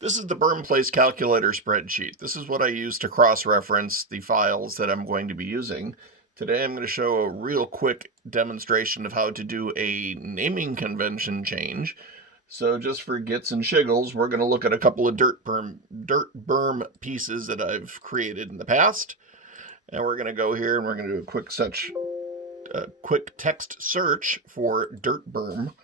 This is the BermplaceCalculator spreadsheet. This is what I use to cross-reference the files that I'm going to be using. Today I'm going to show a real quick demonstration of how to do a naming convention change. So just for gits and shiggles, we're going to look at a couple of dirt berm pieces that I've created in the past. And we're going to go here and we're going to do a quick text search for dirt berm.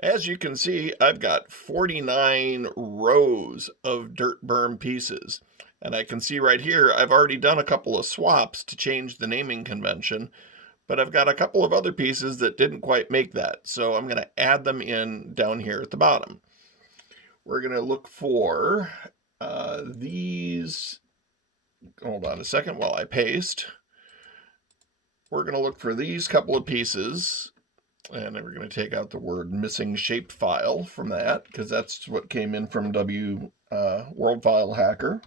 As you can see, I've got 49 rows of dirt berm pieces. And I can see right here, I've already done a couple of swaps to change the naming convention, but I've got a couple of other pieces that didn't quite make that. So I'm going to add them in down here at the bottom. We're going to look for these. Hold on a second while I paste. We're going to look for these couple of pieces. And then we're going to take out the word missing shape file from that, because that's what came in from WorldFileHacker.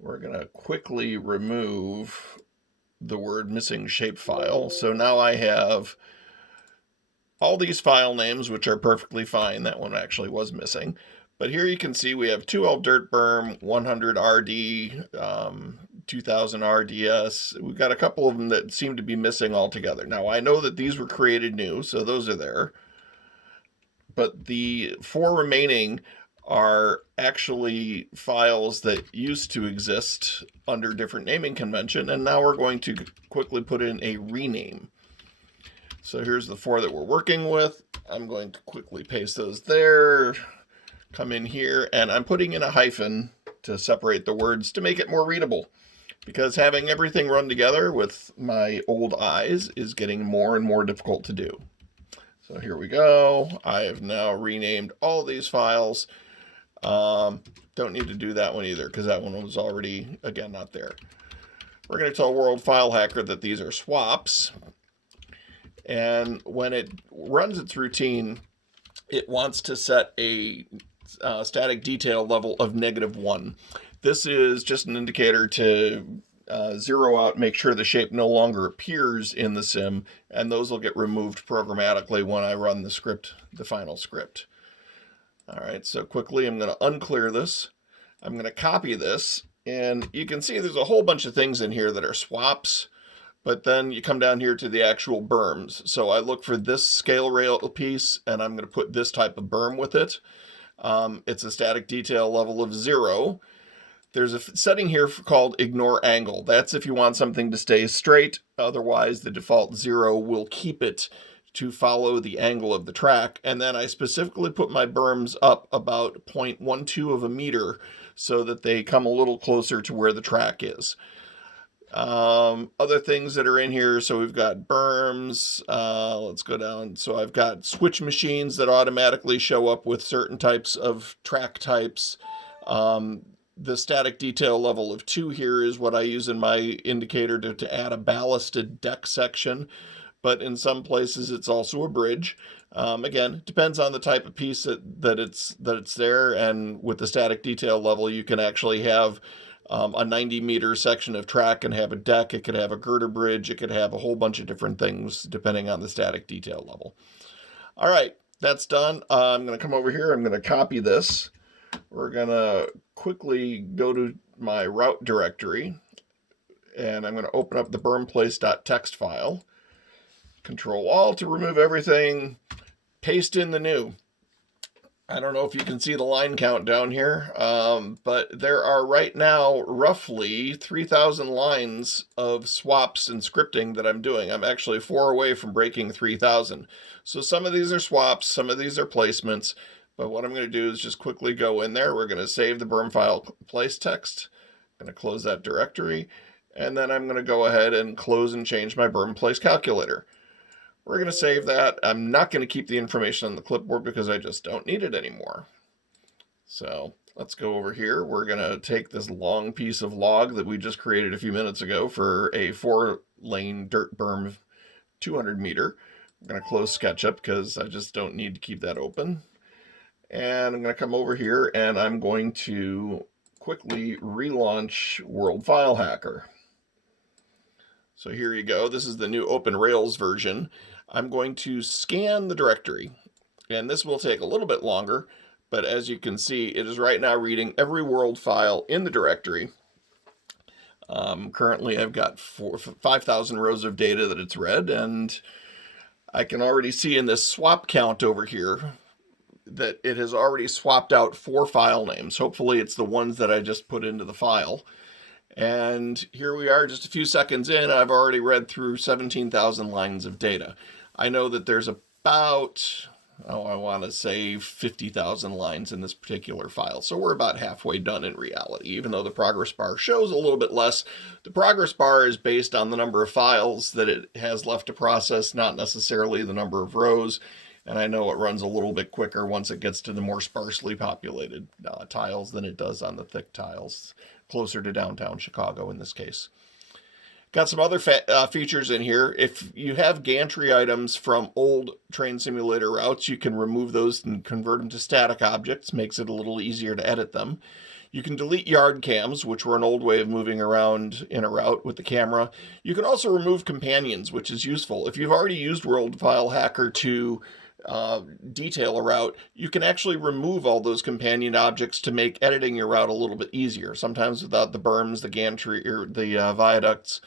We're going to quickly remove the word missing shape file. So now I have all these file names, which are perfectly fine. That one actually was missing. But here you can see we have 2L dirt berm, 100 RD, 2000 RDS. We've got a couple of them that seem to be missing altogether. Now, I know that these were created new, so those are there. But the 4 remaining are actually files that used to exist under different naming convention, and now we're going to quickly put in a rename. So here's the 4 that we're working with. I'm going to quickly paste those there. Come in here, and I'm putting in a hyphen to separate the words to make it more readable, because having everything run together with my old eyes is getting more and more difficult to do. So here we go. I have now renamed all these files. Don't need to do that one either, because that one was already, again, not there. We're going to tell WorldFileHacker that these are swaps, and when it runs its routine, it wants to set a static detail level of -1. This is just an indicator to zero out, make sure the shape no longer appears in the sim, and those will get removed programmatically when I run the script, the final script. All right, so quickly I'm going to unclear this. I'm going to copy this, and you can see there's a whole bunch of things in here that are swaps, but then you come down here to the actual berms. So I look for this scale rail piece, and I'm going to put this type of berm with it. It's a static detail level of 0. There's a setting here called ignore angle. That's if you want something to stay straight. Otherwise, the default 0 will keep it to follow the angle of the track. And then I specifically put my berms up about 0.12 of a meter so that they come a little closer to where the track is. Other things that are in here, so we've got berms. Let's go down. So I've got switch machines that automatically show up with certain types of track types. The static detail level of 2 here is what I use in my indicator to add a ballasted deck section, but in some places it's also a bridge. Again, depends on the type of piece that it's there, and with the static detail level you can actually have a 90-meter section of track and have a deck. It could have a girder bridge. It could have a whole bunch of different things depending on the static detail level. All right, that's done. I'm going to come over here. I'm going to copy this. We're going to quickly go to my route directory, and I'm going to open up the bermplace.txt file. Control-Alt to remove everything. Paste in the new. I don't know if you can see the line count down here, but there are right now roughly 3,000 lines of swaps and scripting that I'm doing. I'm actually 4 away from breaking 3,000. So some of these are swaps, some of these are placements, but what I'm going to do is just quickly go in there. We're going to save the berm file place text. I'm going to close that directory, and then I'm going to go ahead and close and change my BermplaceCalculator. We're going to save that. I'm not going to keep the information on the clipboard because I just don't need it anymore. So let's go over here. We're going to take this long piece of log that we just created a few minutes ago for a 4-lane dirt berm 200 meter. I'm going to close SketchUp because I just don't need to keep that open. And I'm going to come over here and I'm going to quickly relaunch WorldFileHacker. So here you go. This is the new Open Rails version. I'm going to scan the directory, and this will take a little bit longer, but as you can see, it is right now reading every world file in the directory. Currently, I've got 5,000 rows of data that it's read, and I can already see in this swap count over here that it has already swapped out 4 file names. Hopefully, it's the ones that I just put into the file. And here we are just a few seconds in, I've already read through 17,000 lines of data. I know that there's about, I want to say 50,000 lines in this particular file. So we're about halfway done in reality, even though the progress bar shows a little bit less. The progress bar is based on the number of files that it has left to process, not necessarily the number of rows. And I know it runs a little bit quicker once it gets to the more sparsely populated tiles than it does on the thick tiles, closer to downtown Chicago in this case. Got some other features in here. If you have gantry items from old train simulator routes, you can remove those and convert them to static objects. Makes it a little easier to edit them. You can delete yard cams, which were an old way of moving around in a route with the camera. You can also remove companions, which is useful. If you've already used WorldFileHacker to detail a route, you can actually remove all those companion objects to make editing your route a little bit easier. Sometimes without the berms, the gantry, or the viaducts,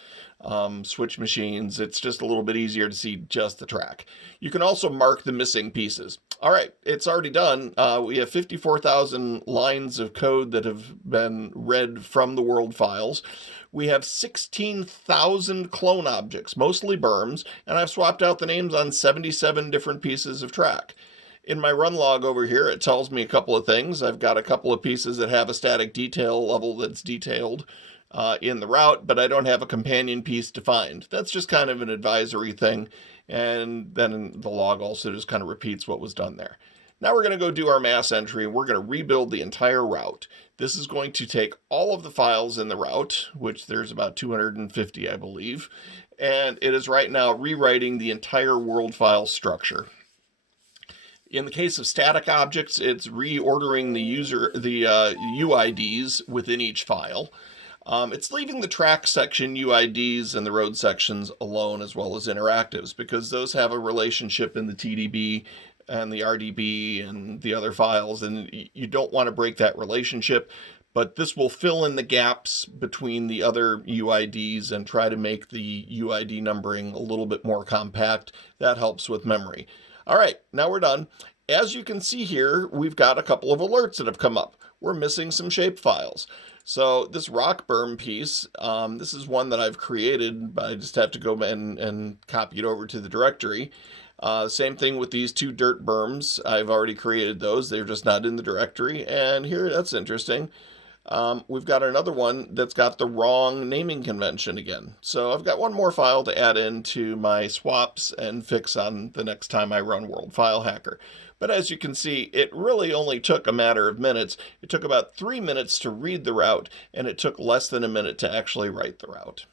switch machines, it's just a little bit easier to see just the track. You can also mark the missing pieces. All right, it's already done. We have 54,000 lines of code that have been read from the world files. We have 16,000 clone objects, mostly berms, and I've swapped out the names on 77 different pieces of track. In my run log over here, it tells me a couple of things. I've got a couple of pieces that have a static detail level that's detailed in the route, but I don't have a companion piece defined. That's just kind of an advisory thing, and then the log also just kind of repeats what was done there. Now we're going to go do our mass entry, and we're going to rebuild the entire route. This is going to take all of the files in the route, which there's about 250, I believe, and it is right now rewriting the entire world file structure. In the case of static objects, it's reordering the UIDs within each file. It's leaving the track section UIDs and the road sections alone, as well as interactives, because those have a relationship in the TDB and the RDB and the other files, and you don't want to break that relationship. But this will fill in the gaps between the other UIDs and try to make the UID numbering a little bit more compact. That helps with memory. All right, now we're done. As you can see here, we've got a couple of alerts that have come up. We're missing some shape files. So this rock berm piece, this is one that I've created, but I just have to go and copy it over to the directory. Same thing with these 2 dirt berms. I've already created those. They're just not in the directory. And here, that's interesting. We've got another one that's got the wrong naming convention again. So I've got one more file to add into my swaps and fix on the next time I run WorldFileHacker. But as you can see, it really only took a matter of minutes. It took about 3 minutes to read the route, and it took less than a minute to actually write the route.